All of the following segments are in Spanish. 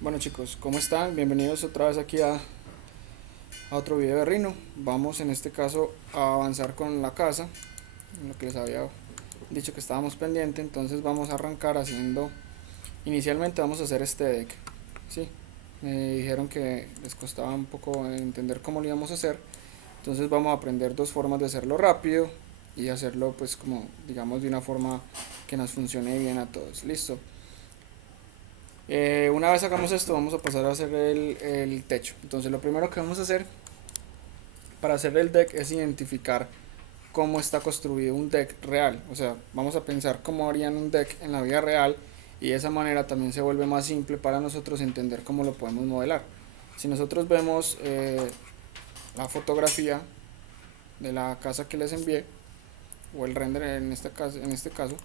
Bueno chicos, ¿cómo están? Bienvenidos otra vez aquí a otro video de Rhino. Vamos en este caso a avanzar con la casa, en lo que les había dicho que estábamos pendientes. Entonces vamos a arrancar haciendo, inicialmente vamos a hacer este deck. Sí, me dijeron que les costaba un poco entender cómo lo íbamos a hacer. Entonces vamos a aprender dos formas de hacerlo rápido y hacerlo pues como digamos de una forma que nos funcione bien a todos. Listo. Una vez hagamos esto, vamos a pasar a hacer el techo. Entonces, lo primero que vamos a hacer para hacer el deck es identificar cómo está construido un deck real. O sea, vamos a pensar cómo harían un deck en la vida real y de esa manera también se vuelve más simple para nosotros entender cómo lo podemos modelar. Si nosotros vemos la fotografía de la casa que les envié, o el render en este caso,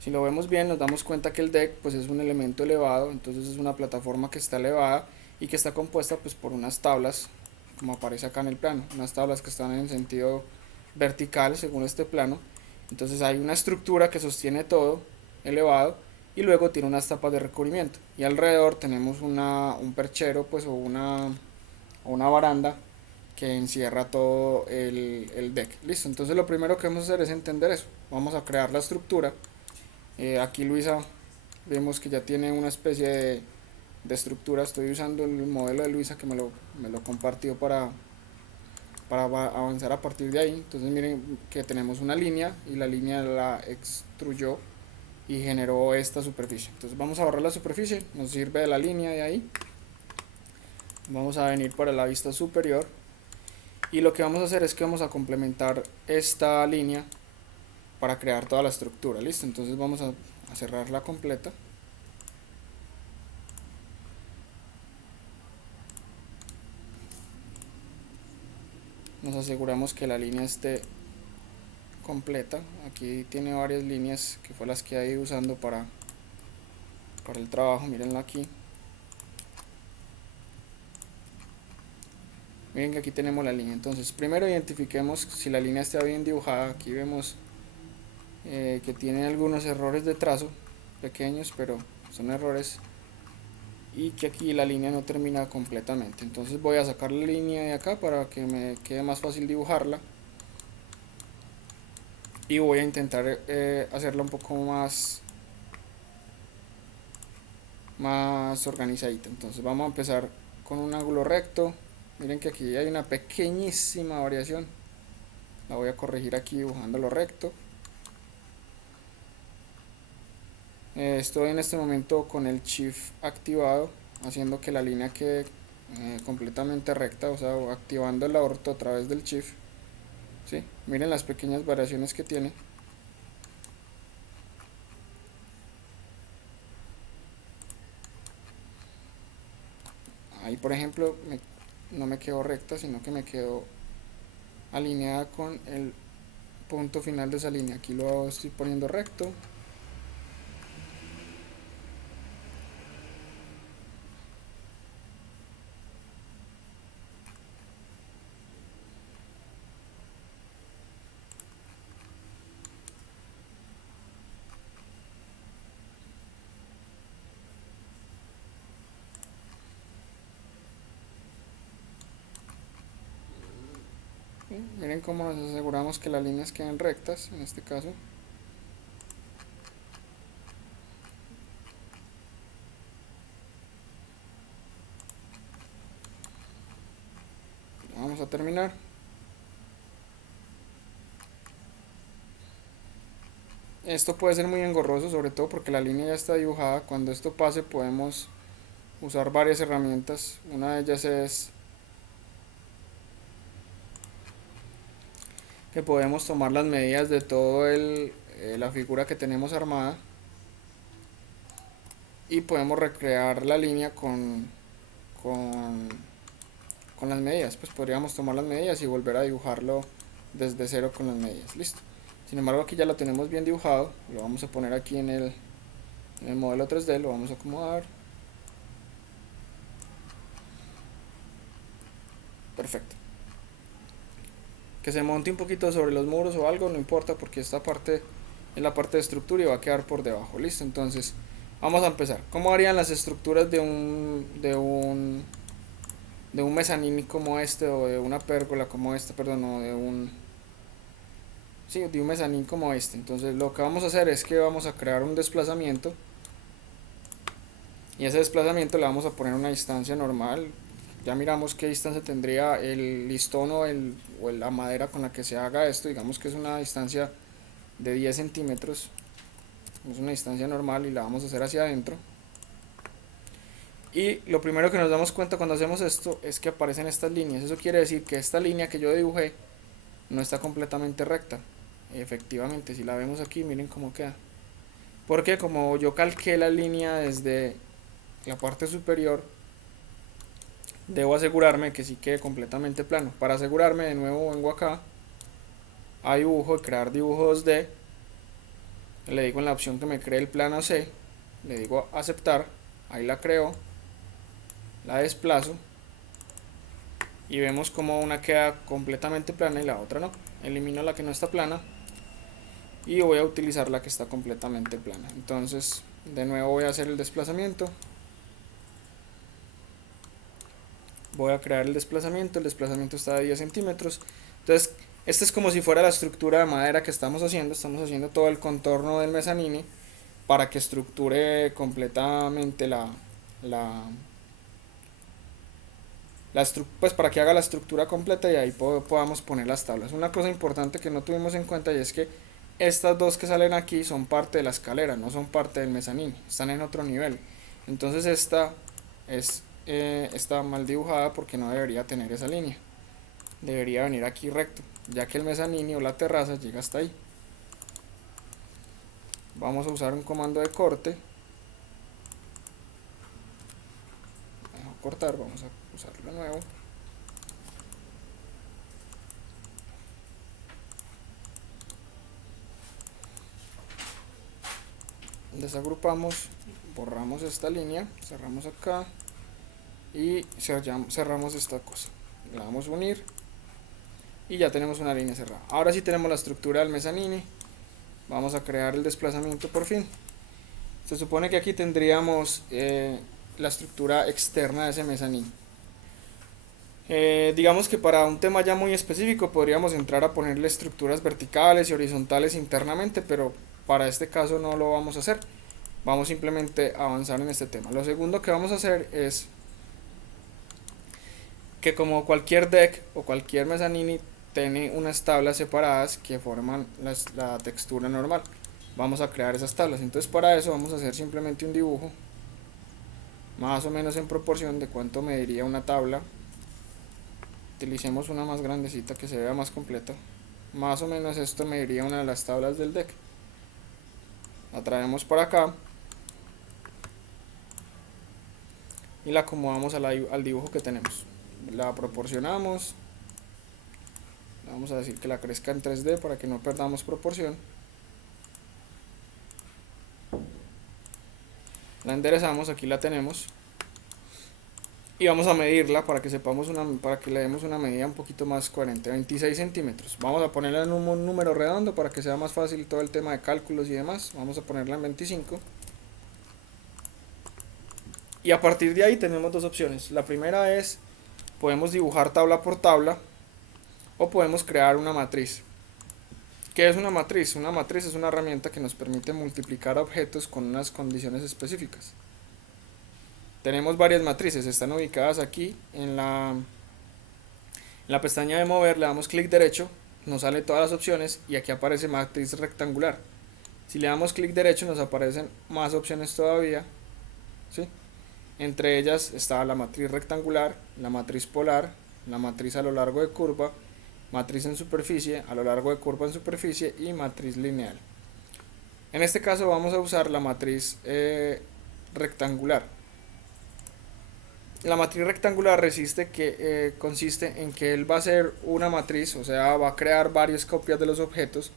si lo vemos bien nos damos cuenta que el deck pues es un elemento elevado, entonces es una plataforma que está elevada y que está compuesta pues por unas tablas, como aparece acá en el plano, unas tablas que están en sentido vertical según este plano. Entonces hay una estructura que sostiene todo elevado y luego tiene unas tapas de recubrimiento y alrededor tenemos un perchero pues o una baranda que encierra todo el deck. Listo, entonces lo primero que vamos a hacer es entender eso. Vamos a crear la estructura. Aquí Luisa vemos que ya tiene una especie de estructura. Estoy usando el modelo de Luisa que me lo compartió para avanzar a partir de ahí. Entonces miren que tenemos una línea y la línea la extruyó y generó esta superficie. Entonces vamos a borrar la superficie, nos sirve de la línea de ahí. Vamos a venir para la vista superior y lo que vamos a hacer es que vamos a complementar esta línea para crear toda la estructura. Listo, entonces vamos a cerrarla completa. Nos aseguramos que la línea esté completa. Aquí tiene varias líneas que fue las que he ido usando para el trabajo. Mírenla aquí. Miren que aquí tenemos la línea. Entonces primero identifiquemos si la línea está bien dibujada. Aquí vemos que tiene algunos errores de trazo pequeños, pero son errores, y que aquí la línea no termina completamente. Entonces voy a sacar la línea de acá para que me quede más fácil dibujarla y voy a intentar hacerla un poco más organizadita. Entonces vamos a empezar con un ángulo recto. Miren que aquí hay una pequeñísima variación, la voy a corregir aquí dibujándolo recto. Estoy en este momento con el shift activado, haciendo que la línea quede completamente recta, o sea, activando el orto a través del shift. ¿Sí? Miren las pequeñas variaciones que tiene. Ahí por ejemplo no me quedó recta, sino que me quedó alineada con el punto final de esa línea. Aquí lo estoy poniendo recto. ¿Sí? Miren cómo nos aseguramos que las líneas queden rectas en este caso. Vamos a terminar. Esto puede ser muy engorroso, sobre todo porque la línea ya está dibujada. Cuando esto pase podemos usar varias herramientas. Una de ellas es que podemos tomar las medidas de todo la figura que tenemos armada y podemos recrear la línea con, con las medidas. Pues podríamos tomar las medidas y volver a dibujarlo desde cero con las medidas. Listo. Sin embargo aquí ya lo tenemos bien dibujado. Lo vamos a poner aquí en el modelo 3D. Lo vamos a acomodar. Perfecto. Que se monte un poquito sobre los muros o algo, no importa, porque esta parte es la parte de estructura y va a quedar por debajo. Listo, entonces Vamos a empezar. ¿Cómo harían las estructuras de un mezzanine como este, o de una pérgola como este, perdón, o de un, sí, de un mezzanine como este? Entonces lo que vamos a hacer es que vamos a crear un desplazamiento, y ese desplazamiento le vamos a poner una distancia normal. Ya miramos qué distancia tendría el listón o la madera con la que se haga esto. Digamos que es una distancia de 10 centímetros, es una distancia normal y la vamos a hacer hacia adentro. Y lo primero que nos damos cuenta cuando hacemos esto es que aparecen estas líneas. Eso quiere decir que esta línea que yo dibujé no está completamente recta. Efectivamente, si la vemos aquí, miren cómo queda. Porque como yo calqué la línea desde la parte superior, debo asegurarme que sí quede completamente plano. Para asegurarme, de nuevo vengo acá a dibujo, crear dibujo 2D. Le digo en la opción que me cree el plano C, le digo aceptar, ahí la creo, la desplazo y vemos como una queda completamente plana y la otra no. Elimino la que no está plana y voy a utilizar la que está completamente plana. Entonces de nuevo voy a hacer el desplazamiento, voy a crear el desplazamiento está de 10 centímetros. Entonces este es como si fuera la estructura de madera que estamos haciendo todo el contorno del mezzanine para que estructure completamente la pues para que haga la estructura completa y ahí podamos poner las tablas. Una cosa importante que no tuvimos en cuenta y es que estas dos que salen aquí son parte de la escalera, no son parte del mezzanine, están en otro nivel. Entonces esta está mal dibujada porque no debería tener esa línea, debería venir aquí recto, ya que el mezzanine o la terraza llega hasta ahí. Vamos a usar un comando de corte, vamos a cortar, vamos a usarlo de nuevo. Desagrupamos, borramos esta línea, cerramos acá y cerramos esta cosa, la vamos a unir y ya tenemos una línea cerrada. Ahora sí tenemos la estructura del mezzanine. Vamos a crear el desplazamiento por fin. Se supone que aquí tendríamos la estructura externa de ese mezzanine. Digamos que para un tema ya muy específico podríamos entrar a ponerle estructuras verticales y horizontales internamente, pero para este caso no lo vamos a hacer. Vamos simplemente a avanzar en este tema. Lo segundo que vamos a hacer es que, como cualquier deck o cualquier mezzanine, tiene unas tablas separadas que forman la textura normal. Vamos a crear esas tablas. Entonces para eso vamos a hacer simplemente un dibujo más o menos en proporción de cuánto mediría una tabla. Utilicemos una más grandecita que se vea más completa. Más o menos esto mediría una de las tablas del deck. La traemos para acá y la acomodamos al dibujo que tenemos. La proporcionamos, vamos a decir que la crezca en 3D para que no perdamos proporción. La enderezamos, aquí la tenemos y vamos a medirla para que sepamos para que le demos una medida un poquito más coherente. 26 centímetros. Vamos a ponerla en un número redondo para que sea más fácil todo el tema de cálculos y demás. Vamos a ponerla en 25. Y a partir de ahí tenemos dos opciones. La primera es, podemos dibujar tabla por tabla o podemos crear una matriz. ¿Qué es una matriz? Una matriz es una herramienta que nos permite multiplicar objetos con unas condiciones específicas. Tenemos varias matrices, están ubicadas aquí en la pestaña de mover, le damos clic derecho, nos salen todas las opciones y aquí aparece matriz rectangular. Si le damos clic derecho nos aparecen más opciones todavía, ¿sí? Entre ellas está la matriz rectangular, la matriz polar, la matriz a lo largo de curva, matriz en superficie, a lo largo de curva en superficie y matriz lineal. En este caso vamos a usar la matriz rectangular. La matriz rectangular consiste en que él va a ser una matriz, o sea, va a crear varias copias de los objetos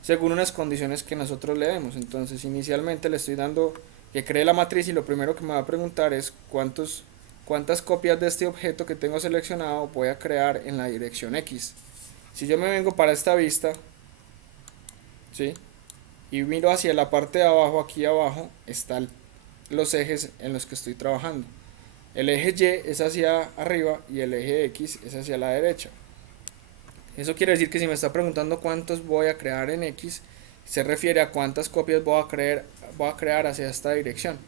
según unas condiciones que nosotros le demos. Entonces inicialmente le estoy dando que cree la matriz y lo primero que me va a preguntar es cuántas copias de este objeto que tengo seleccionado voy a crear en la dirección X. Si yo me vengo para esta vista, ¿sí? Y miro hacia la parte de abajo, aquí abajo está los ejes en los que estoy trabajando. El eje Y es hacia arriba y el eje X es hacia la derecha. Eso quiere decir que si me está preguntando cuántos voy a crear en X, se refiere a cuántas copias voy a crear hacia esta dirección.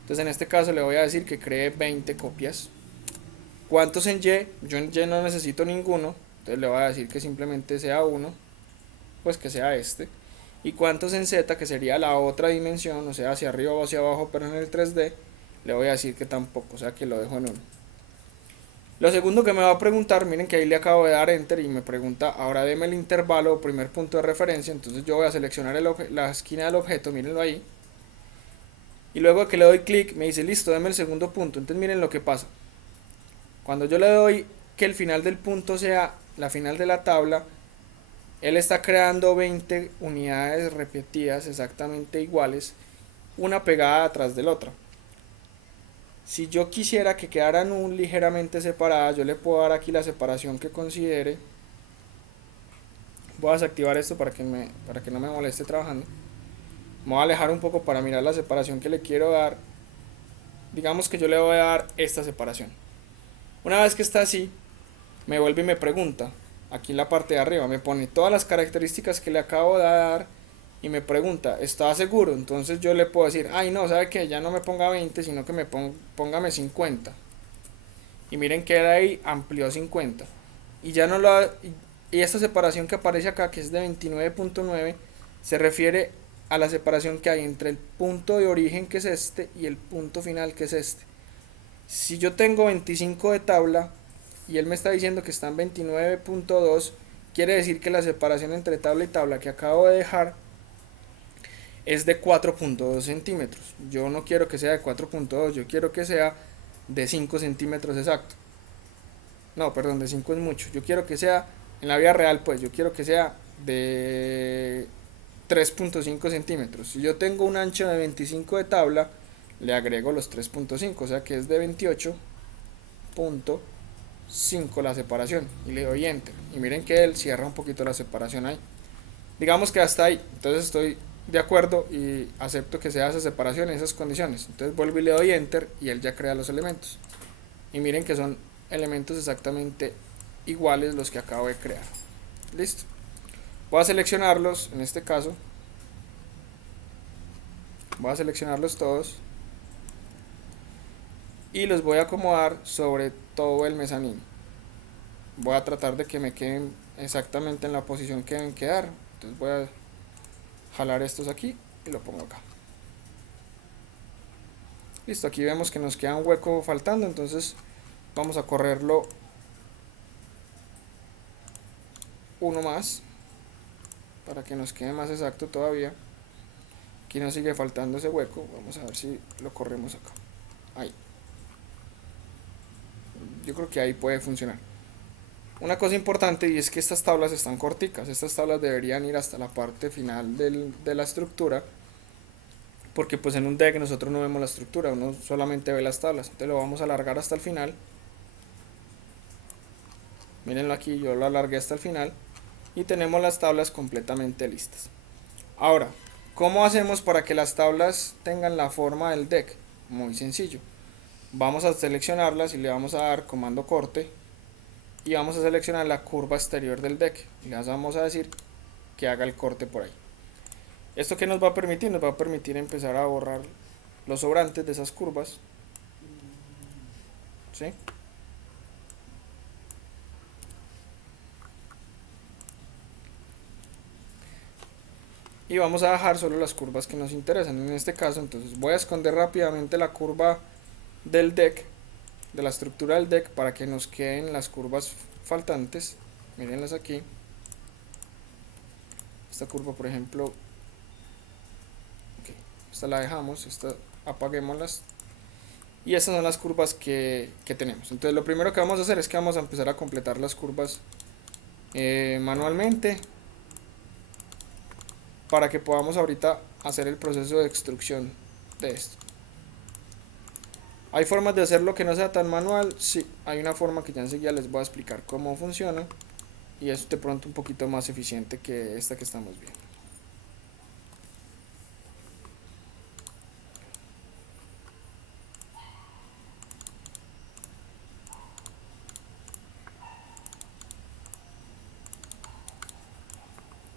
Entonces en este caso le voy a decir que cree 20 copias. ¿Cuántos en Y? Yo en Y no necesito ninguno, entonces le voy a decir que simplemente sea uno, pues que sea este. Y cuántos en Z, que sería la otra dimensión, o sea hacia arriba o hacia abajo, pero en el 3D, le voy a decir que tampoco, o sea que lo dejo en 1. Lo segundo que me va a preguntar, miren que ahí le acabo de dar enter y me pregunta, ahora deme el intervalo o primer punto de referencia. Entonces yo voy a seleccionar la esquina del objeto, mírenlo ahí. Y luego de que le doy clic, me dice, listo, deme el segundo punto. Entonces miren lo que pasa. Cuando yo le doy que el final del punto sea la final de la tabla, él está creando 20 unidades repetidas exactamente iguales, una pegada atrás de la otra. Si yo quisiera que quedaran ligeramente separadas, yo le puedo dar aquí la separación que considere. Voy a desactivar esto para que no me moleste trabajando. Me voy a alejar un poco para mirar la separación que le quiero dar. Digamos que yo le voy a dar esta separación. Una vez que está así, me vuelve y me pregunta, aquí en la parte de arriba, me pone todas las características que le acabo de dar y me pregunta, ¿está seguro? Entonces yo le puedo decir, ay no, ¿sabe qué? Ya no me ponga 20, sino que póngame 50. Y miren que de ahí amplió 50. Y ya no lo y esta separación que aparece acá, que es de 29.9, se refiere a la separación que hay entre el punto de origen, que es este, y el punto final, que es este. Si yo tengo 25 de tabla y él me está diciendo que está en 29.2, quiere decir que la separación entre tabla y tabla que acabo de dejar es de 4.2 centímetros. Yo no quiero que sea de 4.2, yo quiero que sea de 5 centímetros exacto. No, perdón, de 5 es mucho. Yo quiero que sea, en la vida real, pues, yo quiero que sea de 3.5 centímetros. Si yo tengo un ancho de 25 de tabla, le agrego los 3.5, o sea que es de 28.5 la separación. Y le doy enter. Y miren que él cierra un poquito la separación ahí. Digamos que hasta ahí. Entonces estoy de acuerdo y acepto que sea esa separación en esas condiciones. Entonces vuelvo y le doy enter y él ya crea los elementos. Y miren que son elementos exactamente iguales los que acabo de crear. Listo. Voy a seleccionarlos, en este caso. Voy a seleccionarlos todos. Y los voy a acomodar sobre todo el mezanín. Voy a tratar de que me queden exactamente en la posición que deben quedar. Entonces voy a jalar estos aquí y lo pongo acá. Listo, aquí vemos que nos queda un hueco faltando, entonces vamos a correrlo uno más para que nos quede más exacto todavía. Aquí nos sigue faltando ese hueco, vamos a ver si lo corremos acá. Ahí. Yo creo que ahí puede funcionar. Una cosa importante y es que estas tablas están corticas, estas tablas deberían ir hasta la parte final de la estructura, porque pues en un deck nosotros no vemos la estructura, uno solamente ve las tablas, entonces lo vamos a alargar hasta el final. Mírenlo aquí, yo lo alargué hasta el final y tenemos las tablas completamente listas. Ahora, ¿cómo hacemos para que las tablas tengan la forma del deck? Muy sencillo. Vamos a seleccionarlas y le vamos a dar comando corte y vamos a seleccionar la curva exterior del deck y les vamos a decir que haga el corte por ahí. ¿Esto qué nos va a permitir? Nos va a permitir empezar a borrar los sobrantes de esas curvas. ¿Sí? Y vamos a dejar solo las curvas que nos interesan. En este caso, entonces voy a esconder rápidamente la curva del deck, de la estructura del deck, para que nos queden las curvas faltantes. Mírenlas aquí. Esta curva, por ejemplo, okay, esta la dejamos, esta apaguémoslas. Y estas son las curvas que tenemos. Entonces lo primero que vamos a hacer es que vamos a empezar a completar las curvas manualmente, para que podamos ahorita hacer el proceso de extrusión de esto. ¿Hay formas de hacerlo que no sea tan manual? Sí, hay una forma que ya enseguida les voy a explicar cómo funciona y es de pronto un poquito más eficiente que esta que estamos viendo.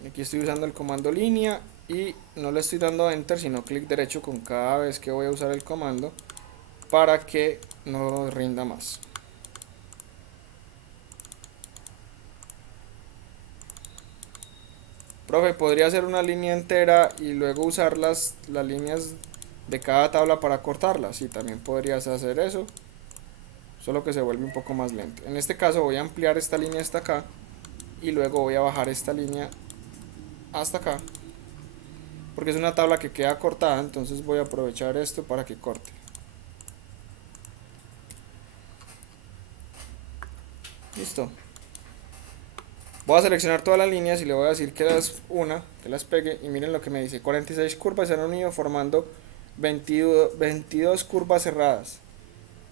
Aquí estoy usando el comando línea y no le estoy dando enter, sino clic derecho con cada vez que voy a usar el comando para que no rinda más. Profe, ¿podría hacer una línea entera y luego usar las líneas de cada tabla para cortarlas? Sí, también podrías hacer eso, solo que se vuelve un poco más lento. En este caso voy a ampliar esta línea hasta acá y luego voy a bajar esta línea hasta acá, porque es una tabla que queda cortada, entonces voy a aprovechar esto para que corte. Listo. Voy a seleccionar todas las líneas y le voy a decir que las pegue, y miren lo que me dice: 46 curvas se han unido formando 22 curvas cerradas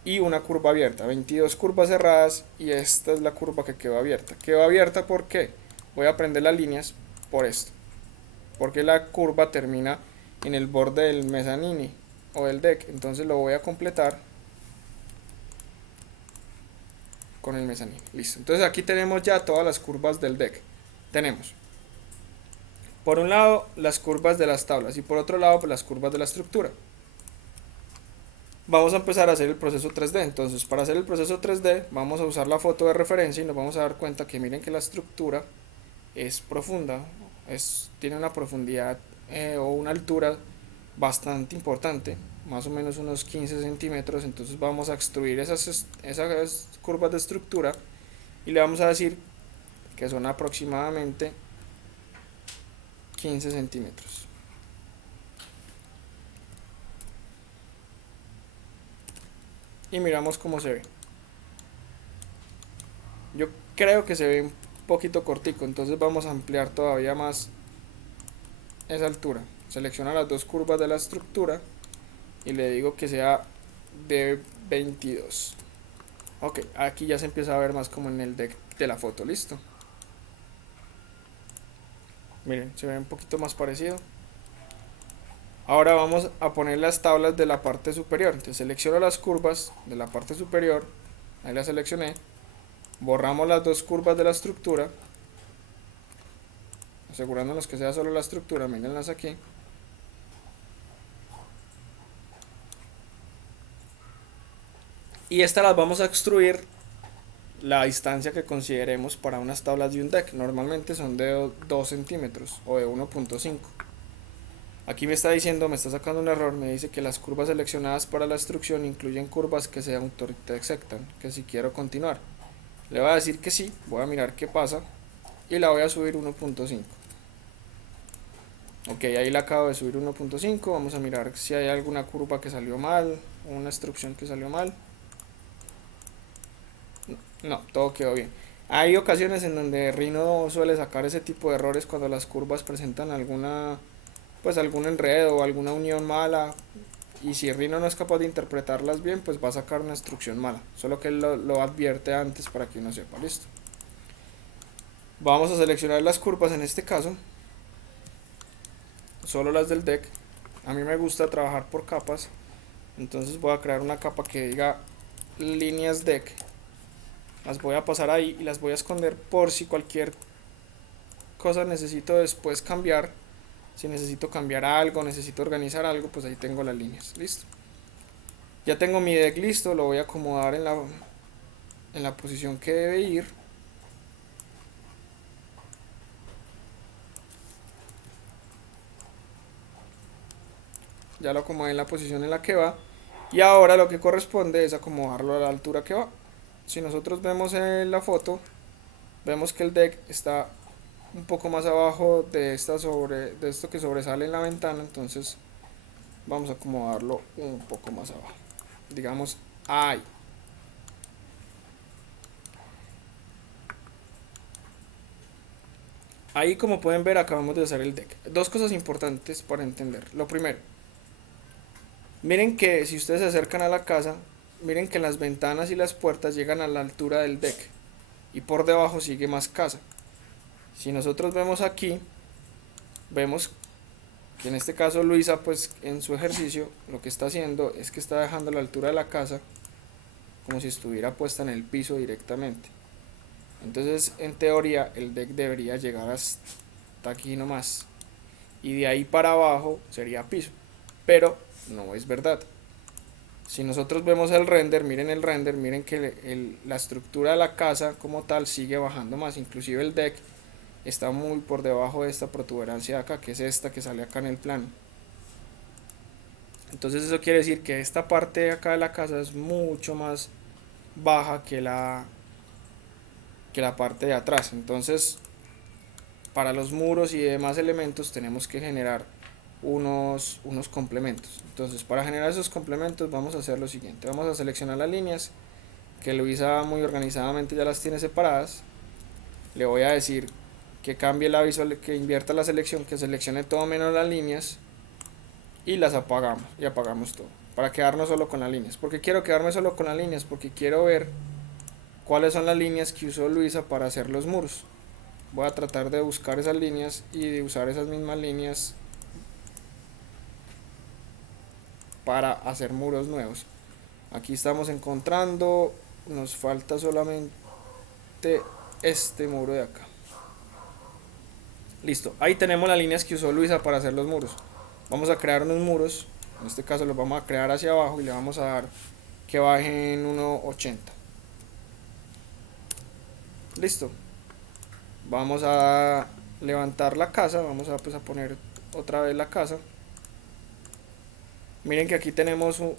y una curva abierta. 22 curvas cerradas y esta es la curva que quedó abierta. Quedó abierta porque voy a prender las líneas por esto, porque la curva termina en el borde del mezzanine o del deck, entonces lo voy a completar con el mezzanine. Listo. Entonces aquí tenemos ya todas las curvas del deck. Tenemos por un lado las curvas de las tablas y por otro lado pues, las curvas de la estructura. Vamos a empezar a hacer el proceso 3D. Entonces, para hacer el proceso 3D vamos a usar la foto de referencia y nos vamos a dar cuenta que miren que la estructura es profunda, tiene una profundidad o una altura bastante importante, más o menos unos 15 centímetros. Entonces vamos a extruir esas curvas de estructura y le vamos a decir que son aproximadamente 15 centímetros. Y miramos cómo se ve. Yo creo que se ve un poquito cortico, entonces vamos a ampliar todavía más esa altura. Selecciona las dos curvas de la estructura y le digo que sea de 22. Ok, aquí ya se empieza a ver más como en el deck de la foto. Listo. Miren, se ve un poquito más parecido. Ahora vamos a poner las tablas de la parte superior. Entonces selecciono las curvas de la parte superior. Ahí las seleccioné. Borramos las dos curvas de la estructura, asegurándonos que sea solo la estructura. Mírenlas aquí. Y estas las vamos a extruir la distancia que consideremos para unas tablas de un deck. Normalmente son de 2 centímetros o de 1.5. Aquí me está diciendo, me está sacando un error, me dice que las curvas seleccionadas para la extrusión incluyen curvas que se autointersectan, que si quiero continuar. Le voy a decir que sí, voy a mirar qué pasa y la voy a subir 1.5. Ok, ahí la acabo de subir 1.5, vamos a mirar si hay alguna curva que salió mal, una extrusión que salió mal. No, todo quedó bien. Hay ocasiones en donde Rhino suele sacar ese tipo de errores cuando las curvas presentan algún enredo o alguna unión mala, y si Rhino no es capaz de interpretarlas bien, pues va a sacar una instrucción mala, solo que él lo advierte antes para que uno sepa. Listo. Vamos a seleccionar las curvas en este caso, solo las del deck. A mí me gusta trabajar por capas, entonces voy a crear una capa que diga líneas deck. Las voy a pasar ahí y las voy a esconder por si cualquier cosa necesito después cambiar. Si necesito cambiar algo, necesito organizar algo, pues ahí tengo las líneas. Listo. Ya tengo mi deck listo, lo voy a acomodar en la posición que debe ir. Ya lo acomodé en la posición en la que va. Y ahora lo que corresponde es acomodarlo a la altura que va. Si nosotros vemos en la foto, vemos que el deck está un poco más abajo de esto que sobresale en la ventana, entonces vamos a acomodarlo un poco más abajo, digamos ahí. Ahí, como pueden ver, acabamos de hacer el deck. Dos cosas importantes para entender. Lo primero, miren que si ustedes se acercan a la casa, miren que las ventanas y las puertas llegan a la altura del deck y por debajo sigue más casa. Si nosotros vemos aquí, vemos que en este caso Luisa, pues en su ejercicio lo que está haciendo es que está dejando la altura de la casa como si estuviera puesta en el piso directamente. Entonces, en teoría, el deck debería llegar hasta aquí nomás, y de ahí para abajo sería piso, pero no es verdad. Si nosotros vemos el render, miren que la estructura de la casa como tal sigue bajando más, inclusive el deck está muy por debajo de esta protuberancia de acá, que es esta que sale acá en el plano. Entonces eso quiere decir que esta parte de acá de la casa es mucho más baja que la parte de atrás. Entonces para los muros y demás elementos tenemos que generar unos complementos. Entonces para generar esos complementos vamos a hacer lo siguiente. Vamos a seleccionar las líneas, que Luisa muy organizadamente ya las tiene separadas. Le voy a decir que cambie la visual, que invierta la selección, que seleccione todo menos las líneas, y las apagamos, y apagamos todo para quedarnos solo con las líneas. ¿Por qué quiero quedarme solo con las líneas? Porque quiero ver cuáles son las líneas que usó Luisa para hacer los muros. Voy a tratar de buscar esas líneas y de usar esas mismas líneas para hacer muros nuevos. Aquí estamos encontrando, nos falta solamente este muro de acá. Listo, ahí tenemos las líneas que usó Luisa para hacer los muros. Vamos a crear unos muros, en este caso los vamos a crear hacia abajo y le vamos a dar que bajen 1.80. Listo. Vamos a levantar la casa, vamos a, pues, a poner otra vez la casa. Miren que aquí tenemos un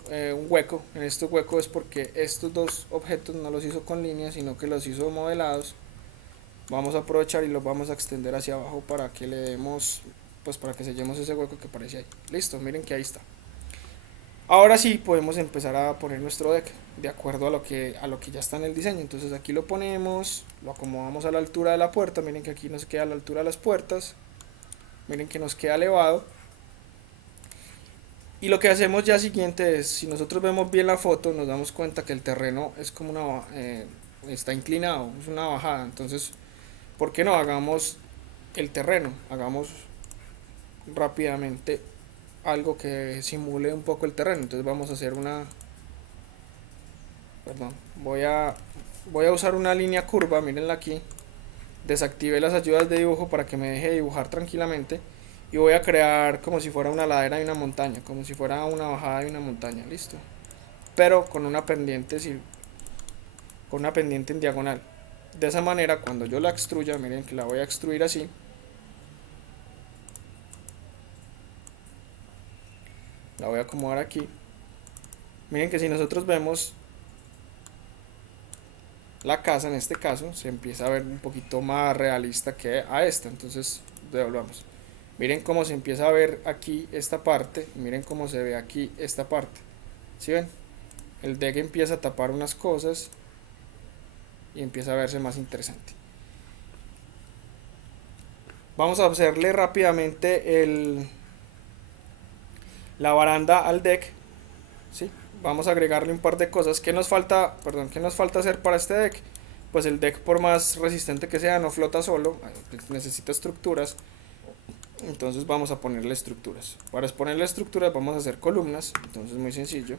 hueco. En este hueco es porque estos dos objetos no los hizo con líneas, sino que los hizo modelados. Vamos a aprovechar y los vamos a extender hacia abajo para que le demos, pues para que sellemos ese hueco que aparece ahí. Listo, miren que ahí está. Ahora sí podemos empezar a poner nuestro deck de acuerdo a lo que ya está en el diseño. Entonces aquí lo ponemos, lo acomodamos a la altura de la puerta. Miren que aquí nos queda a la altura de las puertas. Miren que nos queda elevado. Y lo que hacemos ya siguiente es, si nosotros vemos bien la foto, nos damos cuenta que el terreno es como está inclinado, es una bajada. Entonces, ¿por qué no hagamos el terreno? Hagamos rápidamente algo que simule un poco el terreno. Entonces vamos a hacer perdón, voy a usar una línea curva, mírenla aquí. Desactivé las ayudas de dibujo para que me deje dibujar tranquilamente. Y voy a crear como si fuera una ladera y una montaña, como si fuera una bajada y una montaña, listo. Pero con una pendiente, con una pendiente en diagonal. De esa manera, cuando yo la extruya, miren que la voy a extruir así. La voy a acomodar aquí. Miren que si nosotros vemos la casa, en este caso, se empieza a ver un poquito más realista que a esta. Entonces, devolvamos. Miren cómo se empieza a ver aquí esta parte. Miren cómo se ve aquí esta parte. ¿Sí ven? El deck empieza a tapar unas cosas y empieza a verse más interesante. Vamos a hacerle rápidamente la baranda al deck. ¿Sí? Vamos a agregarle un par de cosas. ¿Qué nos falta, qué nos falta hacer para este deck? Pues el deck, por más resistente que sea, no flota solo, necesita estructuras. Entonces vamos a ponerle estructuras. Para ponerle estructuras vamos a hacer columnas. Entonces muy sencillo.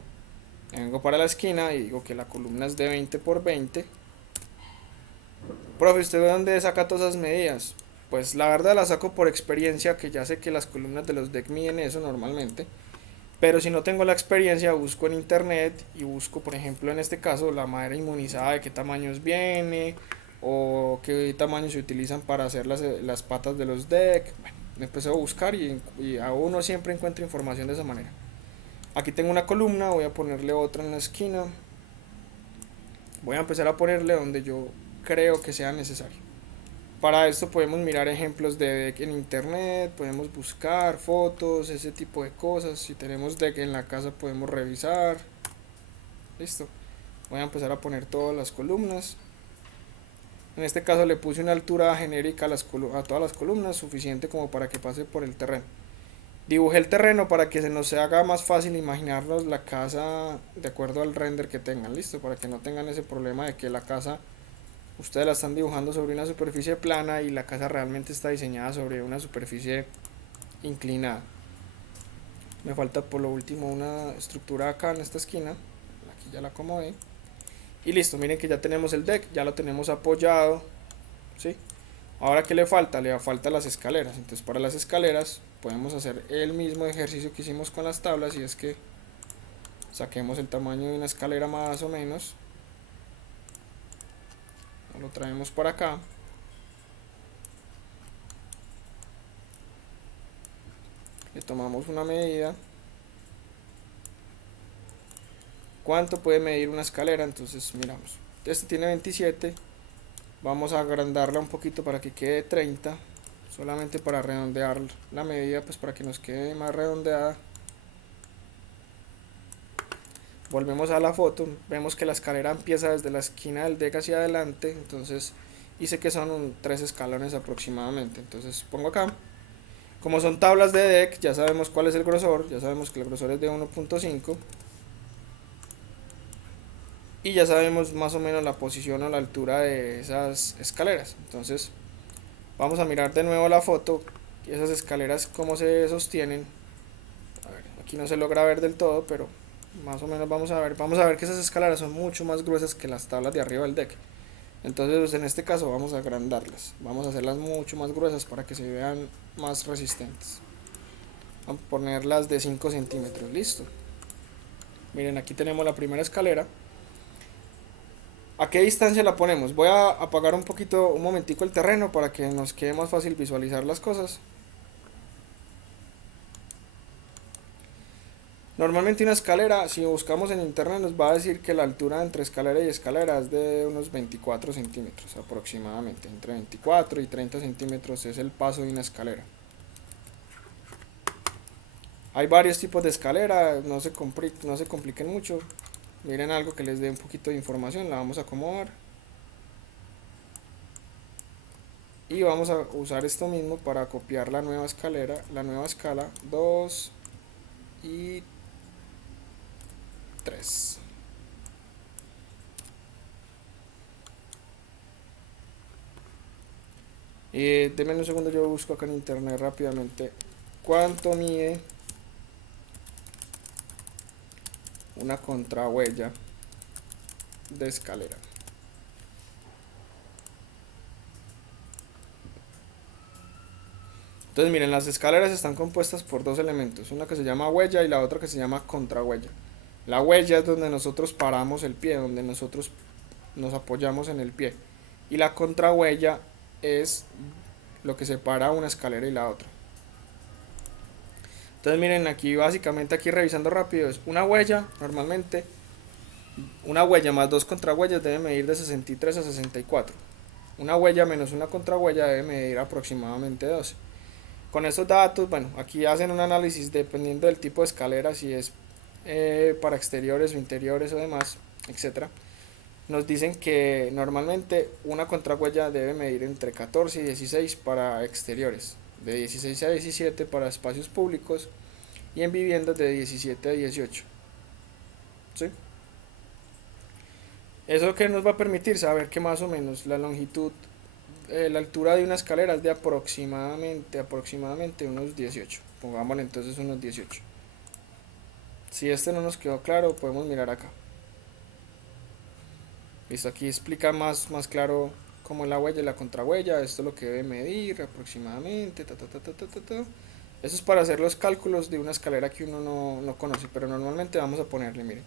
Vengo para la esquina y digo que la columna es de 20 por 20. Profe, ¿usted de dónde saca todas esas medidas? Pues la verdad la saco por experiencia, que ya sé que las columnas de los decks miden eso normalmente. Pero si no tengo la experiencia, busco en internet y busco, por ejemplo, en este caso, la madera inmunizada, de qué tamaños viene o qué tamaños se utilizan para hacer las patas de los decks. Bueno, empecé a buscar y a uno siempre encuentra información de esa manera. Aquí tengo una columna, voy a ponerle otra en la esquina. Voy a empezar a ponerle donde yo creo que sea necesario. Para esto podemos mirar ejemplos de deck en internet, podemos buscar fotos, ese tipo de cosas. Si tenemos deck en la casa podemos revisar. Listo. Voy a empezar a poner todas las columnas. En este caso le puse una altura genérica a todas las columnas, suficiente como para que pase por el terreno. Dibujé el terreno para que se nos haga más fácil imaginarnos la casa de acuerdo al render que tengan. Listo, para que no tengan ese problema de que la casa ustedes la están dibujando sobre una superficie plana y la casa realmente está diseñada sobre una superficie inclinada. Me falta por lo último una estructura acá en esta esquina. Aquí ya la acomodé. Y listo, miren que ya tenemos el deck, ya lo tenemos apoyado, ¿sí? Ahora, ¿qué le falta? Le falta las escaleras. Entonces, para las escaleras podemos hacer el mismo ejercicio que hicimos con las tablas, y es que saquemos el tamaño de una escalera más o menos, lo traemos para acá, le tomamos una medida. ¿Cuánto puede medir una escalera? Entonces miramos, este tiene 27, vamos a agrandarla un poquito para que quede 30, solamente para redondear la medida, pues para que nos quede más redondeada. Volvemos a la foto, vemos que la escalera empieza desde la esquina del deck hacia adelante, entonces hice que son 3 escalones aproximadamente. Entonces pongo acá, como son tablas de deck, ya sabemos cuál es el grosor, ya sabemos que el grosor es de 1.5, y ya sabemos más o menos la posición o la altura de esas escaleras. Entonces vamos a mirar de nuevo la foto, esas escaleras cómo se sostienen. A ver, aquí no se logra ver del todo, pero más o menos vamos a ver que esas escaleras son mucho más gruesas que las tablas de arriba del deck. Entonces, pues, en este caso vamos a agrandarlas, vamos a hacerlas mucho más gruesas para que se vean más resistentes. Vamos a ponerlas de 5 centímetros, listo. Miren, aquí tenemos la primera escalera. ¿A qué distancia la ponemos? Voy a apagar un poquito, un momentico el terreno para que nos quede más fácil visualizar las cosas. Normalmente una escalera, si buscamos en internet, nos va a decir que la altura entre escalera y escalera es de unos 24 centímetros aproximadamente. Entre 24 y 30 centímetros es el paso de una escalera. Hay varios tipos de escalera, no se compliquen mucho. Miren algo que les dé un poquito de información, la vamos a acomodar. Y vamos a usar esto mismo para copiar la nueva escalera, la nueva escala 2 y 3. Denme un segundo, yo busco acá en internet rápidamente cuánto mide una contrahuella de escalera. Entonces miren, las escaleras están compuestas por dos elementos, una que se llama huella y la otra que se llama contrahuella. La huella es donde nosotros paramos el pie, donde nosotros nos apoyamos en el pie, y la contrahuella es lo que separa una escalera y la otra. Entonces miren, aquí básicamente, aquí revisando rápido, es una huella, normalmente una huella más dos contrahuellas debe medir de 63 a 64. Una huella menos una contrahuella debe medir aproximadamente 12. Con estos datos, bueno, aquí hacen un análisis dependiendo del tipo de escalera, si es para exteriores o interiores o demás, etcétera. Nos dicen que normalmente una contrahuella debe medir entre 14 y 16 para exteriores, de 16 a 17 para espacios públicos, y en viviendas de 17 a 18. ¿Sí? Eso que nos va a permitir saber que más o menos la longitud, la altura de una escalera es de aproximadamente unos 18. Pongámosle entonces unos 18. Si este no nos quedó claro, podemos mirar acá. Listo, aquí explica más claro cómo es la huella y la contrahuella. Esto es lo que debe medir aproximadamente. Eso es para hacer los cálculos de una escalera que uno no conoce, pero normalmente vamos a ponerle, miren,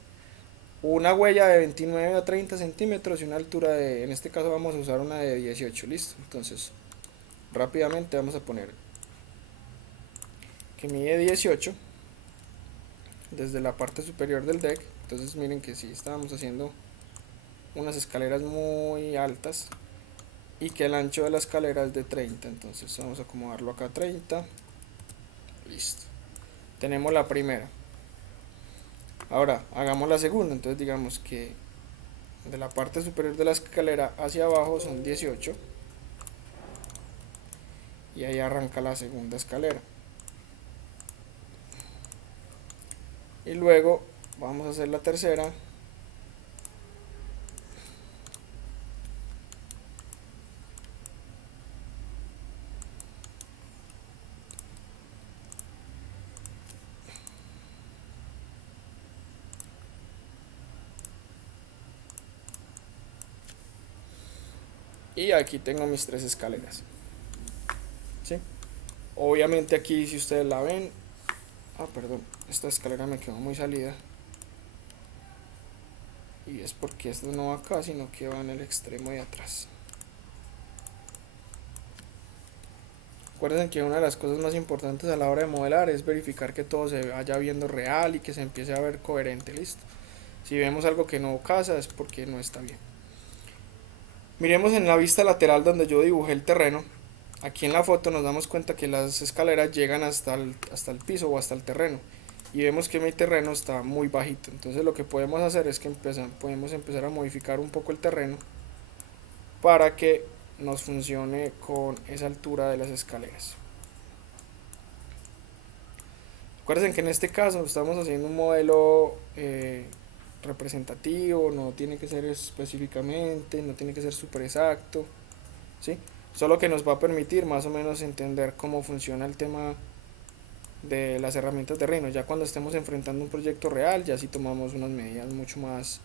una huella de 29 a 30 centímetros y una altura de, en este caso vamos a usar una de 18, listo. Entonces, rápidamente vamos a poner que mide 18 desde la parte superior del deck. Entonces miren que sí, estábamos haciendo unas escaleras muy altas y que el ancho de la escalera es de 30. Entonces vamos a acomodarlo acá a 30. Listo. Tenemos la primera. Ahora hagamos la segunda. Entonces digamos que de la parte superior de la escalera hacia abajo son 18. Y ahí arranca la segunda escalera. Y luego vamos a hacer la tercera. Y aquí tengo mis tres escaleras. Obviamente aquí, si ustedes la ven, perdón, esta escalera me quedó muy salida, y es porque esto no va acá, sino que va en el extremo de atrás. Recuerden que una de las cosas más importantes a la hora de modelar es verificar que todo se vaya viendo real y que se empiece a ver coherente. Listo. Si vemos algo que no casa es porque no está bien. Miremos en la vista lateral donde yo dibujé el terreno. Aquí en la foto nos damos cuenta que las escaleras llegan hasta el piso o hasta el terreno. Y vemos que mi terreno está muy bajito. Entonces lo que podemos hacer es que podemos empezar a modificar un poco el terreno para que nos funcione con esa altura de las escaleras. Recuerden que en este caso estamos haciendo un modelo representativo, no tiene que ser específicamente, no tiene que ser súper exacto, ¿sí? Solo que nos va a permitir más o menos entender cómo funciona el tema de las herramientas de Rhino. Ya cuando estemos enfrentando un proyecto real, ya sí tomamos unas medidas mucho más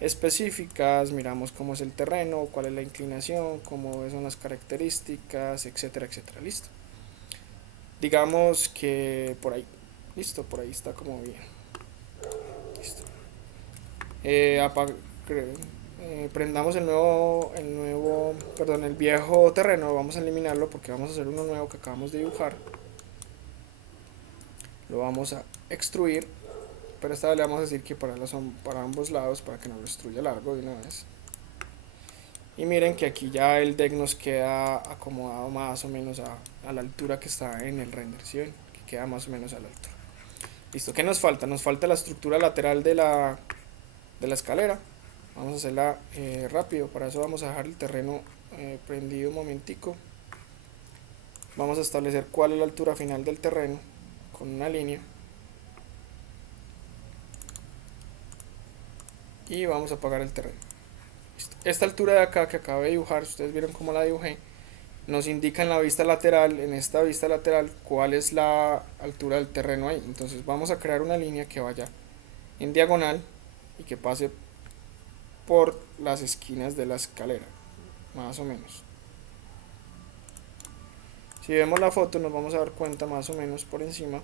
específicas, miramos cómo es el terreno, cuál es la inclinación, cómo son las características, etcétera, etcétera. Listo. Digamos que por ahí, listo, por ahí está como bien. Listo. Prendamos el viejo terreno, vamos a eliminarlo porque vamos a hacer uno nuevo que acabamos de dibujar. Lo vamos a extruir, pero esta vez le vamos a decir que para ambos lados, para que no lo extruya largo de una vez. Y miren que aquí ya el deck nos queda acomodado más o menos a la altura que está en el render, ¿sí ven? Que queda más o menos a la altura. Listo, ¿qué nos falta? Nos falta la estructura lateral de la escalera. Vamos a hacerla rápido, para eso vamos a dejar el terreno prendido un momentico. Vamos a establecer cuál es la altura final del terreno con una línea. Y vamos a apagar el terreno. Listo. Esta altura de acá que acabo de dibujar, ustedes vieron cómo la dibujé, nos indica en la vista lateral, en esta vista lateral, cuál es la altura del terreno ahí. Entonces vamos a crear una línea que vaya en diagonal y que pase por las esquinas de la escalera, más o menos. Si vemos la foto nos vamos a dar cuenta más o menos por encima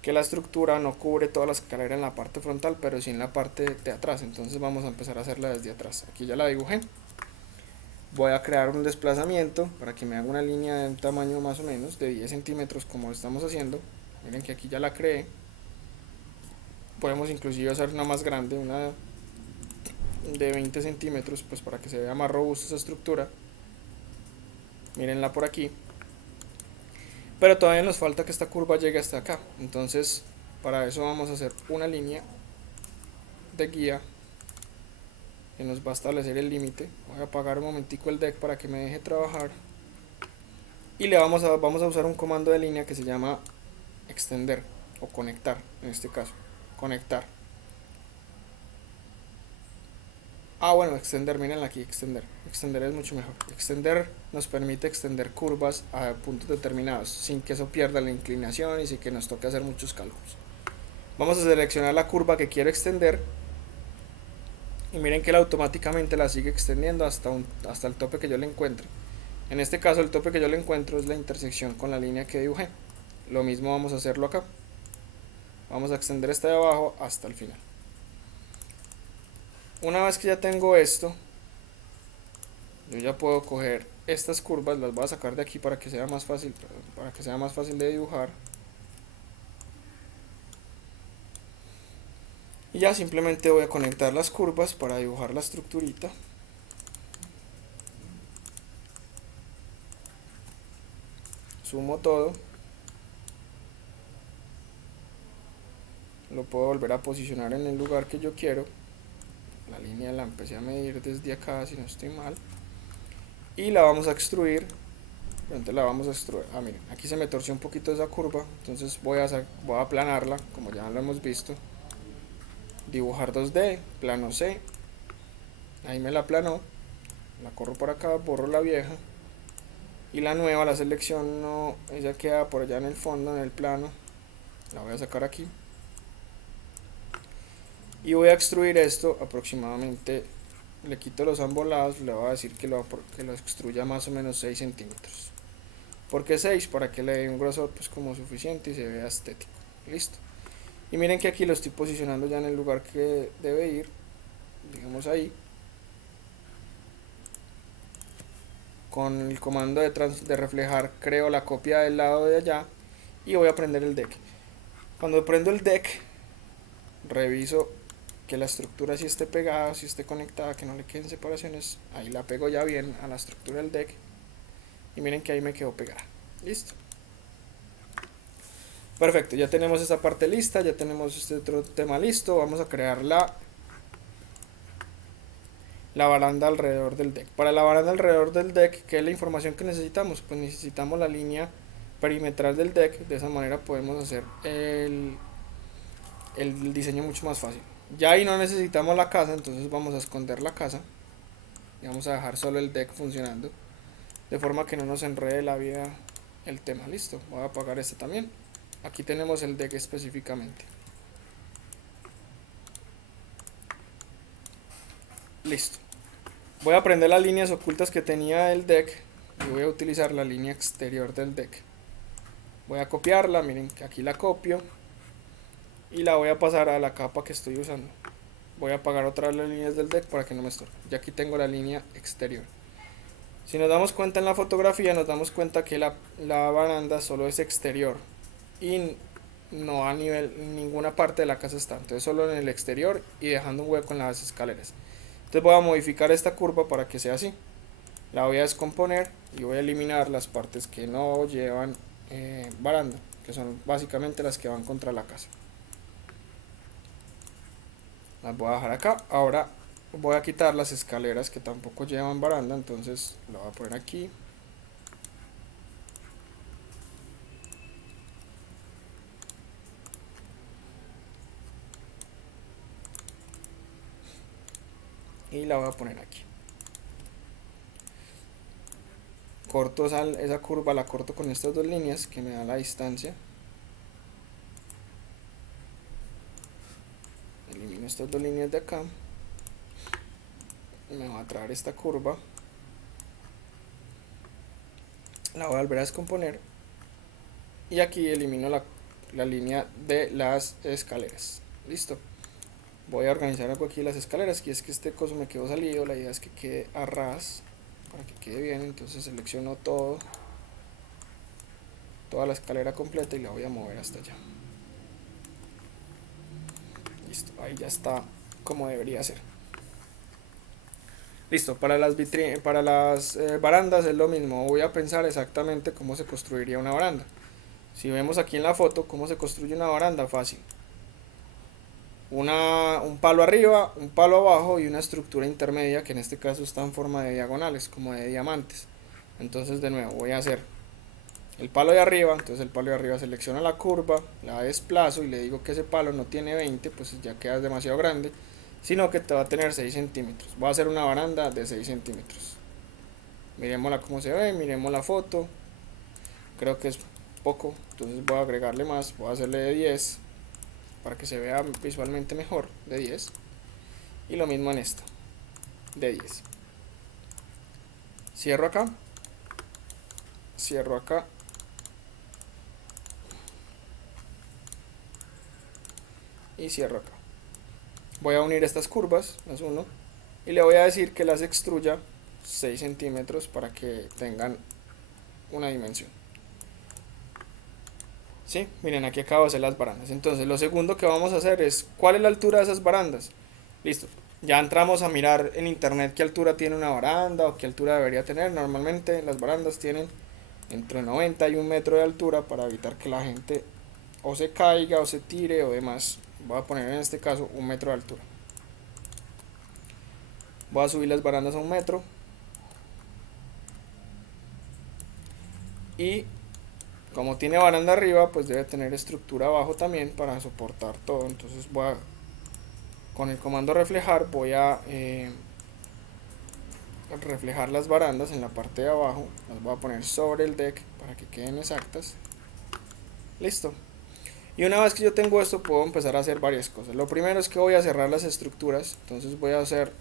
que la estructura no cubre toda la escalera en la parte frontal, pero sí en la parte de atrás. Entonces vamos a empezar a hacerla desde atrás. Aquí ya la dibujé. Voy a crear un desplazamiento para que me haga una línea de un tamaño más o menos de 10 centímetros como lo estamos haciendo. Miren que aquí ya la creé. Podemos inclusive hacer una más grande, una de 20 centímetros, pues para que se vea más robusta esa estructura. Mírenla por aquí. Pero todavía nos falta que esta curva llegue hasta acá. Entonces para eso vamos a hacer una línea de guía que nos va a establecer el límite. Voy a apagar un momentico el deck para que me deje trabajar. Y vamos a usar un comando de línea que se llama extender o conectar, en este caso. Conectar. Bueno, extender, miren aquí, extender. Extender es mucho mejor. Extender nos permite extender curvas a puntos determinados, sin que eso pierda la inclinación y sin que nos toque hacer muchos cálculos. Vamos a seleccionar la curva que quiero extender. Y miren que él automáticamente la sigue extendiendo hasta el tope que yo le encuentre. En este caso el tope que yo le encuentro es la intersección con la línea que dibujé. Lo mismo vamos a hacerlo acá. Vamos a extender esta de abajo hasta el final. Una vez que ya tengo esto, yo ya puedo coger estas curvas, las voy a sacar de aquí para que sea más fácil, de dibujar. Y ya simplemente voy a conectar las curvas para dibujar la estructurita. Sumo todo. Lo puedo volver a posicionar en el lugar que yo quiero. La línea la empecé a medir desde acá, si no estoy mal. Y la vamos a extruir. Entonces la vamos a extruir. Miren, aquí se me torció un poquito esa curva. Entonces voy a aplanarla, como ya lo hemos visto. Dibujar 2D, plano C. Ahí me la aplanó. La corro por acá, borro la vieja. Y la nueva la selecciono. Ella queda por allá en el fondo, en el plano. La voy a sacar aquí. Y voy a extruir esto aproximadamente, le quito los ambos lados, le voy a decir que lo extruya más o menos 6 centímetros. ¿Por qué 6? Para que le dé un grosor pues como suficiente y se vea estético. Listo. Y miren que aquí lo estoy posicionando ya en el lugar que debe ir, digamos ahí. Con el comando de reflejar creo la copia del lado de allá y voy a prender el deck. Cuando prendo el deck, reviso que la estructura sí esté pegada, sí esté conectada, que no le queden separaciones. Ahí la pego ya bien a la estructura del deck y miren que ahí me quedó pegada. Listo. Perfecto, ya tenemos esta parte lista, ya tenemos este otro tema listo. Vamos a crear la baranda alrededor del deck. Para la baranda alrededor del deck, ¿qué es la información que necesitamos? Pues necesitamos la línea perimetral del deck. De esa manera podemos hacer el diseño mucho más fácil. Ya ahí no necesitamos la casa, entonces vamos a esconder la casa y vamos a dejar solo el deck funcionando, de forma que no nos enrede la vida el tema. Listo, voy a apagar este también. Aquí tenemos el deck específicamente. Listo. Voy a prender las líneas ocultas que tenía el deck y voy a utilizar la línea exterior del deck. Voy a copiarla, miren que aquí la copio y la voy a pasar a la capa que estoy usando. Voy a apagar otra vez las líneas del deck para que no me estorbe. Ya aquí tengo la línea exterior. Si nos damos cuenta en la fotografía, nos damos cuenta que la baranda solo es exterior y no a nivel, ninguna parte de la casa está. Entonces solo en el exterior y dejando un hueco en las escaleras. Entonces voy a modificar esta curva para que sea así. La voy a descomponer y voy a eliminar las partes que no llevan baranda, que son básicamente las que van contra la casa. Las voy a dejar acá. Ahora voy a quitar las escaleras que tampoco llevan baranda, entonces la voy a poner aquí. Y la voy a poner aquí. Corto esa curva, la corto con estas dos líneas que me da la distancia. Elimino estas dos líneas de acá. Me voy a traer esta curva. La voy a volver a descomponer. Y aquí elimino la línea de las escaleras. Listo. Voy a organizar algo aquí las escaleras. Que es que este coso me quedó salido. La idea es que quede a ras, para que quede bien. Entonces selecciono todo, toda la escalera completa y la voy a mover hasta allá. Listo, ahí ya está como debería ser. Listo, para las barandas es lo mismo. Voy a pensar exactamente cómo se construiría una baranda. Si vemos aquí en la foto cómo se construye una baranda, fácil. Un palo arriba, un palo abajo y una estructura intermedia que en este caso está en forma de diagonales, como de diamantes. Entonces de nuevo voy a hacer el palo de arriba, entonces el palo de arriba selecciona la curva, la desplazo y le digo que ese palo no tiene 20, pues ya queda demasiado grande, sino que te va a tener 6 centímetros. Voy a hacer una baranda de 6 centímetros. Miremosla cómo se ve, miremos la foto. Creo que es poco, entonces voy a agregarle más, voy a hacerle de 10 para que se vea visualmente mejor, de 10. Y lo mismo en esta, de 10. Cierro acá, cierro acá y cierro acá. Voy a unir estas curvas, las uno, y le voy a decir que las extruya 6 centímetros para que tengan una dimensión. ¿Sí? Miren, aquí acabo de hacer las barandas. Entonces lo segundo que vamos a hacer es, ¿cuál es la altura de esas barandas? Listo, ya entramos a mirar en internet qué altura tiene una baranda o qué altura debería tener. Normalmente las barandas tienen entre 90 y 1 metro de altura para evitar que la gente o se caiga o se tire o demás. Voy a poner en este caso 1 metro de altura. Voy a subir las barandas a 1 metro. Y como tiene baranda arriba, pues debe tener estructura abajo también para soportar todo. Entonces con el comando reflejar voy a reflejar las barandas en la parte de abajo. Las voy a poner sobre el deck para que queden exactas. Listo. Y una vez que yo tengo esto, puedo empezar a hacer varias cosas. Lo primero es que voy a cerrar las estructuras. Entonces voy a hacer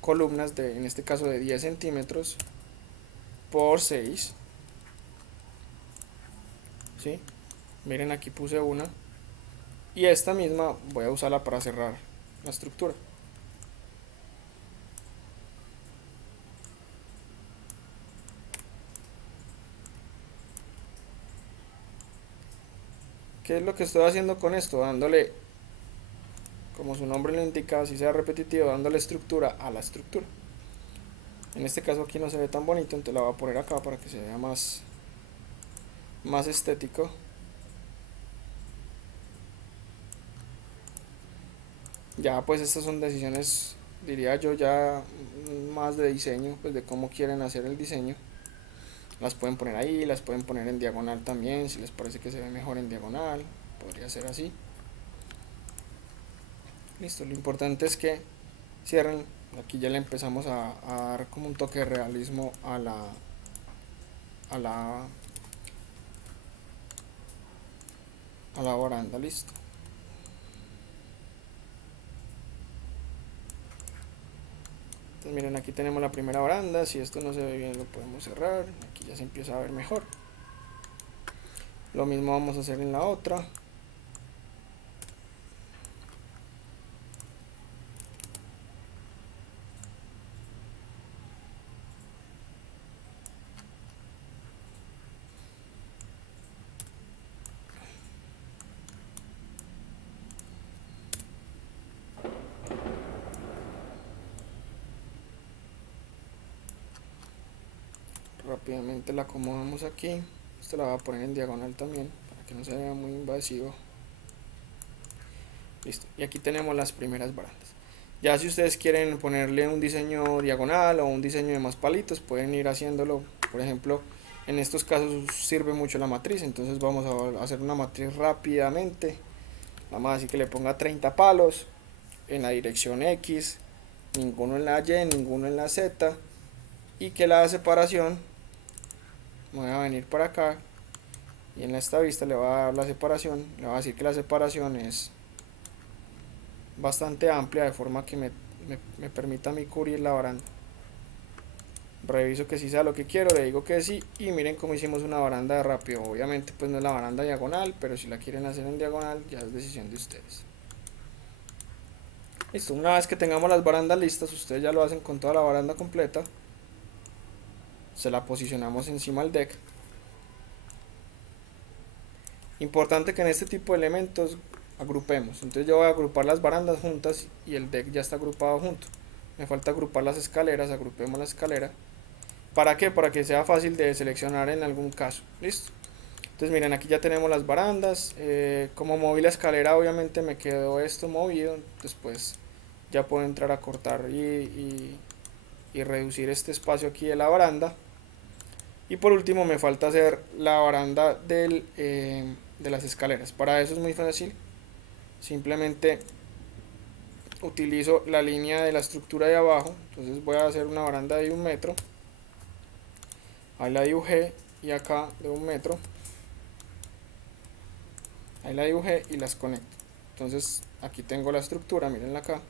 columnas de, en este caso de 10 centímetros por 6, ¿sí? Miren, aquí puse una y esta misma voy a usarla para cerrar la estructura. ¿Qué es lo que estoy haciendo con esto? Dándole, como su nombre lo indica, si sea repetitivo, dándole estructura a la estructura. En este caso aquí no se ve tan bonito, entonces la voy a poner acá para que se vea más estético. Ya pues estas son decisiones, diría yo, ya más de diseño, pues de cómo quieren hacer el diseño. Las pueden poner ahí, las pueden poner en diagonal también, si les parece que se ve mejor en diagonal, podría ser así. Listo, lo importante es que cierren. Aquí ya le empezamos a dar como un toque de realismo a la, a la baranda. Listo. Entonces miren, aquí tenemos la primera baranda. Si esto no se ve bien lo podemos cerrar. Aquí ya se empieza a ver mejor. Lo mismo vamos a hacer en la otra. Rápidamente la acomodamos aquí. Esto la voy a poner en diagonal también para que no se vea muy invasivo. Listo. Y aquí tenemos las primeras barandas. Ya si ustedes quieren ponerle un diseño diagonal o un diseño de más palitos, pueden ir haciéndolo. Por ejemplo, en estos casos sirve mucho la matriz, entonces vamos a hacer una matriz rápidamente. Vamos a decir que le ponga 30 palos en la dirección X, ninguno en la Y, ninguno en la Z, y que la separación, voy a venir para acá y en esta vista le voy a dar la separación, le voy a decir que la separación es bastante amplia de forma que me permita a mí cubrir la baranda. Reviso que sí sea lo que quiero, le digo que sí y miren cómo hicimos una baranda de rápido. Obviamente pues no es la baranda diagonal, pero si la quieren hacer en diagonal ya es decisión de ustedes. Listo, una vez que tengamos las barandas listas, ustedes ya lo hacen con toda la baranda completa. Se la posicionamos encima del deck. Importante que en este tipo de elementos agrupemos. Entonces yo voy a agrupar las barandas juntas y el deck ya está agrupado junto. Me falta agrupar las escaleras, agrupemos la escalera. ¿Para qué? Para que sea fácil de seleccionar en algún caso. Listo. Entonces miren, aquí ya tenemos las barandas. Como moví la escalera, obviamente me quedó esto movido. Después ya puedo entrar a cortar y reducir este espacio aquí de la baranda. Y por último me falta hacer la baranda de las escaleras. Para eso es muy fácil. Simplemente utilizo la línea de la estructura de abajo. Entonces voy a hacer una baranda de 1 metro. Ahí la dibujé y acá de 1 metro. Ahí la dibujé y las conecto. Entonces aquí tengo la estructura, mirenla acá.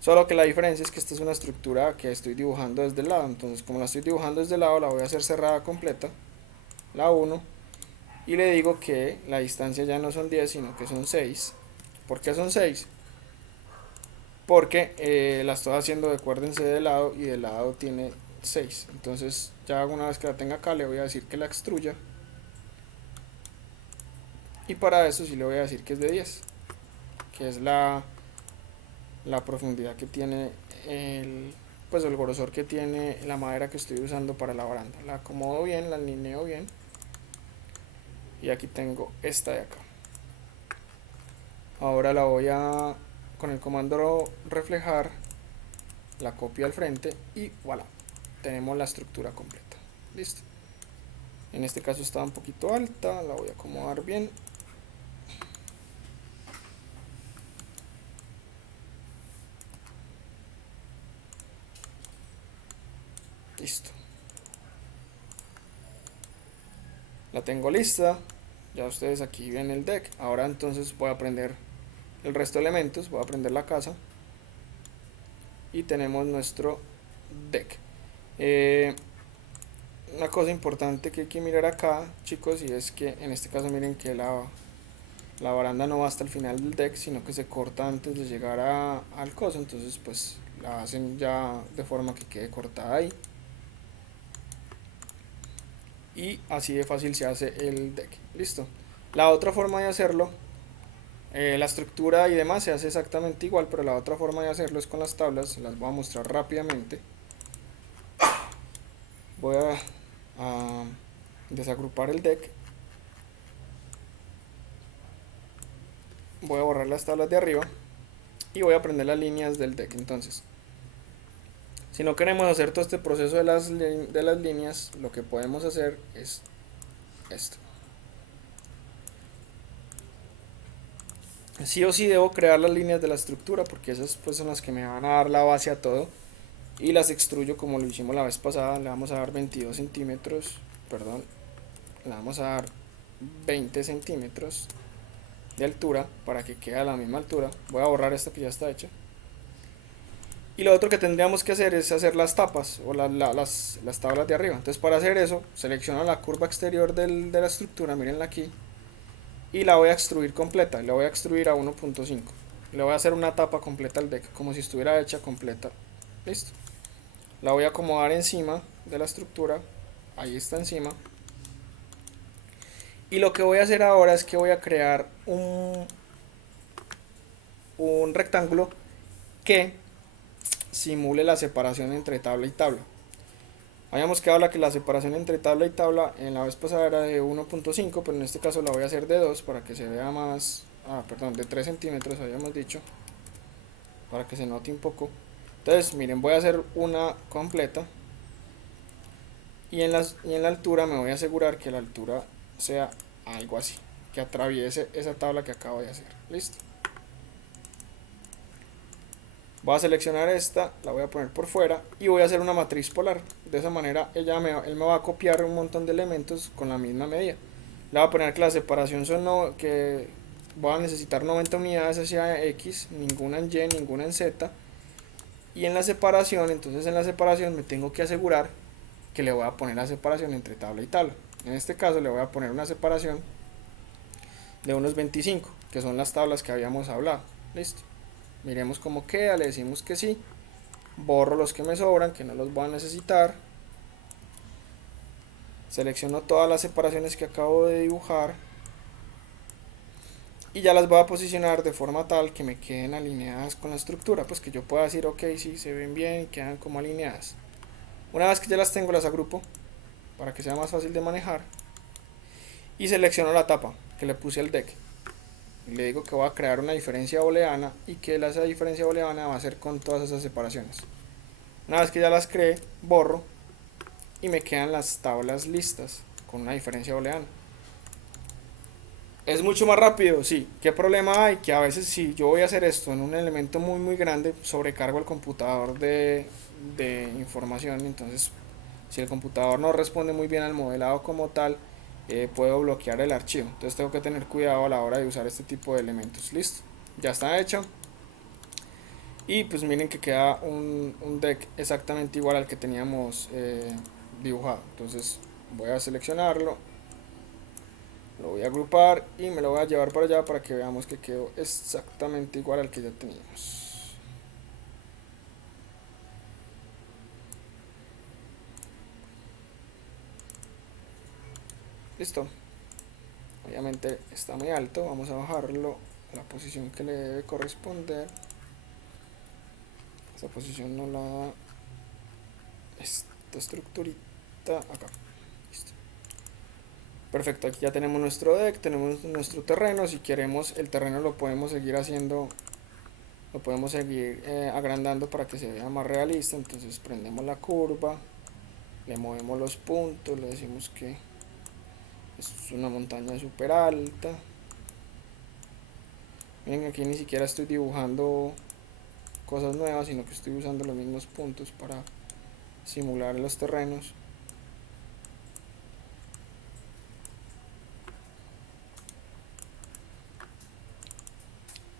Solo que la diferencia es que esta es una estructura que estoy dibujando desde el lado. Entonces como la estoy dibujando desde el lado, la voy a hacer cerrada completa. La 1. Y le digo que la distancia ya no son 10, sino que son 6. ¿Por qué son 6? Porque la estoy haciendo, acuérdense, de lado y de lado tiene 6. Entonces ya una vez que la tenga acá le voy a decir que la extruya. Y para eso sí le voy a decir que es de 10. Que es la profundidad que tiene pues el grosor que tiene la madera que estoy usando para la baranda. La acomodo bien, la alineo bien. Y aquí tengo esta de acá. Ahora la voy a, con el comando reflejar, la copio al frente y voilà, tenemos la estructura completa. Listo. En este caso está un poquito alta, la voy a acomodar bien. Listo. La tengo lista. Ya ustedes aquí ven el deck. Ahora entonces voy a prender el resto de elementos. Voy a prender la casa y tenemos nuestro deck. Una cosa importante que hay que mirar acá, chicos, y es que en este caso miren que la baranda no va hasta el final del deck, sino que se corta antes de llegar al coso. Entonces pues la hacen ya de forma que quede cortada ahí, y así de fácil se hace el deck. Listo. La otra forma de hacerlo, la estructura y demás se hace exactamente igual, pero la otra forma de hacerlo es con las tablas. Las voy a mostrar rápidamente. Voy a desagrupar el deck. Voy a borrar las tablas de arriba y voy a prender las líneas del deck. Entonces, si no queremos hacer todo este proceso de las líneas, lo que podemos hacer es esto. Sí o sí debo crear las líneas de la estructura, porque esas pues son las que me van a dar la base a todo, y las extruyo como lo hicimos la vez pasada. Le vamos a dar 22 centímetros, perdón, le vamos a dar 20 centímetros de altura para que quede a la misma altura. Voy a borrar esta que ya está hecha. Y lo otro que tendríamos que hacer es hacer las tapas o las tablas de arriba. Entonces, para hacer eso, selecciono la curva exterior de la estructura, mírenla aquí, y la voy a extruir completa. La voy a extruir a 1.5. Le voy a hacer una tapa completa al deck, como si estuviera hecha completa. Listo. La voy a acomodar encima de la estructura. Ahí está encima. Y lo que voy a hacer ahora es que voy a crear un rectángulo que simule la separación entre tabla y tabla. Habíamos quedado que la separación entre tabla y tabla en la vez pasada era de 1.5, pero en este caso la voy a hacer de 2 para que se vea más. Perdón, de 3 centímetros habíamos dicho, para que se note un poco. Entonces, miren, voy a hacer una completa, y en la altura me voy a asegurar que la altura sea algo así, que atraviese esa tabla que acabo de hacer. Listo. Voy a seleccionar esta, la voy a poner por fuera y voy a hacer una matriz polar. De esa manera él me va a copiar un montón de elementos con la misma medida. Le voy a poner que la separación que voy a necesitar 90 unidades hacia X, ninguna en Y, ninguna en Z. Y en la separación, entonces en la separación me tengo que asegurar que le voy a poner la separación entre tabla y tabla. En este caso le voy a poner una separación de unos 25, que son las tablas que habíamos hablado. Listo. Miremos cómo queda, le decimos que sí. Borro los que me sobran, que no los voy a necesitar. Selecciono todas las separaciones que acabo de dibujar y ya las voy a posicionar de forma tal que me queden alineadas con la estructura, pues que yo pueda decir ok, sí, se ven bien y quedan como alineadas. Una vez que ya las tengo, las agrupo para que sea más fácil de manejar y selecciono la tapa que le puse al deck. Y le digo que voy a crear una diferencia booleana y que esa diferencia booleana va a ser con todas esas separaciones. Una vez que ya las creé, borro y me quedan las tablas listas con una diferencia booleana. ¿Es mucho más rápido? Sí. ¿Qué problema hay? Que a veces si yo voy a hacer esto en un elemento muy grande, sobrecargo el computador de información. Entonces, si el computador no responde muy bien al modelado como tal, puedo bloquear el archivo. Entonces tengo que tener cuidado a la hora de usar este tipo de elementos. Listo. Ya está hecho. Y pues miren que queda un deck exactamente igual al que teníamos dibujado. Entonces voy a seleccionarlo, lo voy a agrupar y me lo voy a llevar para allá para que veamos que quedó exactamente igual al que ya teníamos. Listo. Obviamente está muy alto, vamos a bajarlo a la posición que le debe corresponder. Esta posición no la da esta estructurita acá. Listo. Perfecto, aquí ya tenemos nuestro deck, tenemos nuestro terreno. Si queremos el terreno lo podemos seguir haciendo, lo podemos seguir agrandando para que se vea más realista. Entonces prendemos la curva, le movemos los puntos, le decimos que es una montaña súper alta. Miren, aquí ni siquiera estoy dibujando cosas nuevas, sino que estoy usando los mismos puntos para simular los terrenos.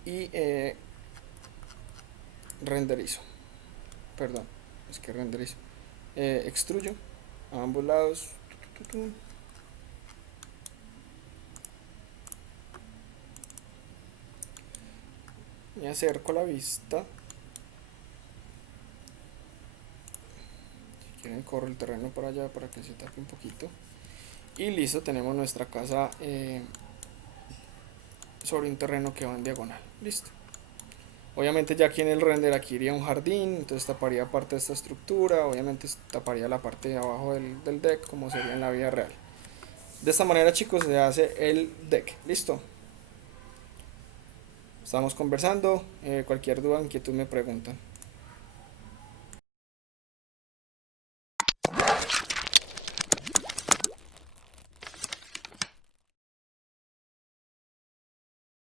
y renderizo, perdón, es que renderizo, extruyo a ambos lados y acerco la vista. Si quieren corro el terreno para allá para que se tape un poquito y listo, tenemos nuestra casa sobre un terreno que va en diagonal. Listo. Obviamente ya aquí en el render aquí iría un jardín, entonces taparía parte de esta estructura, obviamente taparía la parte de abajo del deck como sería en la vida real. De esta manera, chicos, se hace el deck. Listo. Estamos conversando, cualquier duda, inquietud me preguntan.